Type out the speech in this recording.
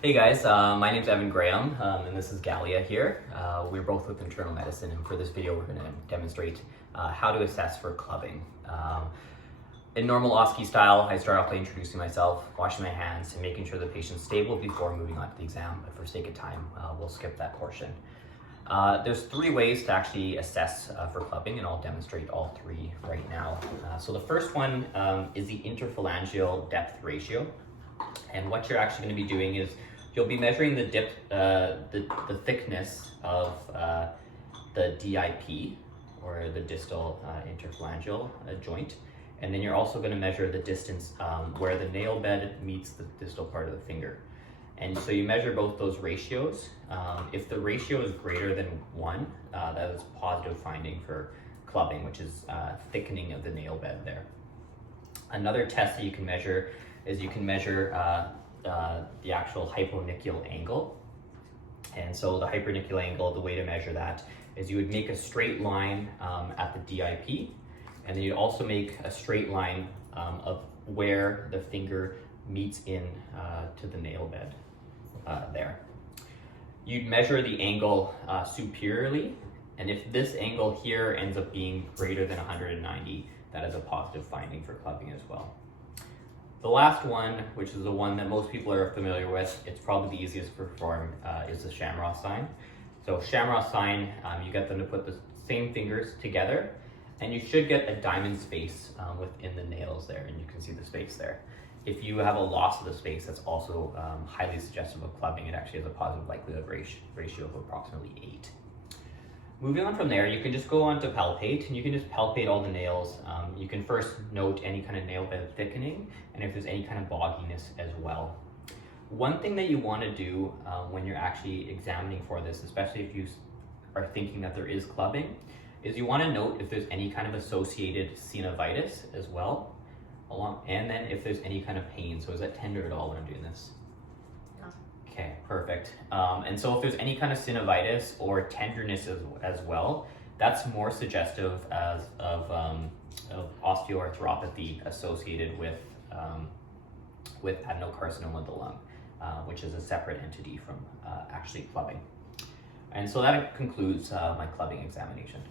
Hey guys, my name's Evan Graham, and this is Galia here. We're both with internal medicine, and for this video we're going to demonstrate how to assess for clubbing. In normal OSCE style, I start off by introducing myself, washing my hands, and making sure the patient's stable before moving on to the exam, but for sake of time, we'll skip that portion. There's three ways to actually assess for clubbing, and I'll demonstrate all three right now. So the first one is the interphalangeal depth ratio. And what you're actually going to be doing is you'll be measuring the thickness of the DIP, or the distal interphalangeal joint, and then you're also going to measure the distance where the nail bed meets the distal part of the finger. And so you measure both those ratios. If the ratio is greater than 1, that is a positive finding for clubbing, which is thickening of the nail bed there. Another test that you can measure is you can measure the actual hyponychial angle. And so the hyponychial angle, the way to measure that is you would make a straight line at the DIP, and then you'd also make a straight line of where the finger meets in to the nail bed there. You'd measure the angle superiorly, and if this angle here ends up being greater than 190, that is a positive finding for clubbing as well. The last one, which is the one that most people are familiar with, it's probably the easiest to perform, is the shamroth sign. So shamroth sign, you get them to put the same fingers together, and you should get a diamond space within the nails there, and you can see the space there. If you have a loss of the space, that's also highly suggestive of clubbing. It actually has a positive likelihood ratio of approximately 8. Moving on from there, you can just go on to palpate, and you can just palpate all the nails. You can first note any kind of nail bed thickening, and if there's any kind of bogginess as well. One thing that you want to do when you're actually examining for this, especially if you are thinking that there is clubbing, is you want to note if there's any kind of associated synovitis as well, and then if there's any kind of pain. So is that tender at all when I'm doing this? Okay, perfect. And so if there's any kind of synovitis or tenderness as well, that's more suggestive of osteoarthropathy associated with adenocarcinoma of the lung, which is a separate entity from actually clubbing. And so that concludes my clubbing examination.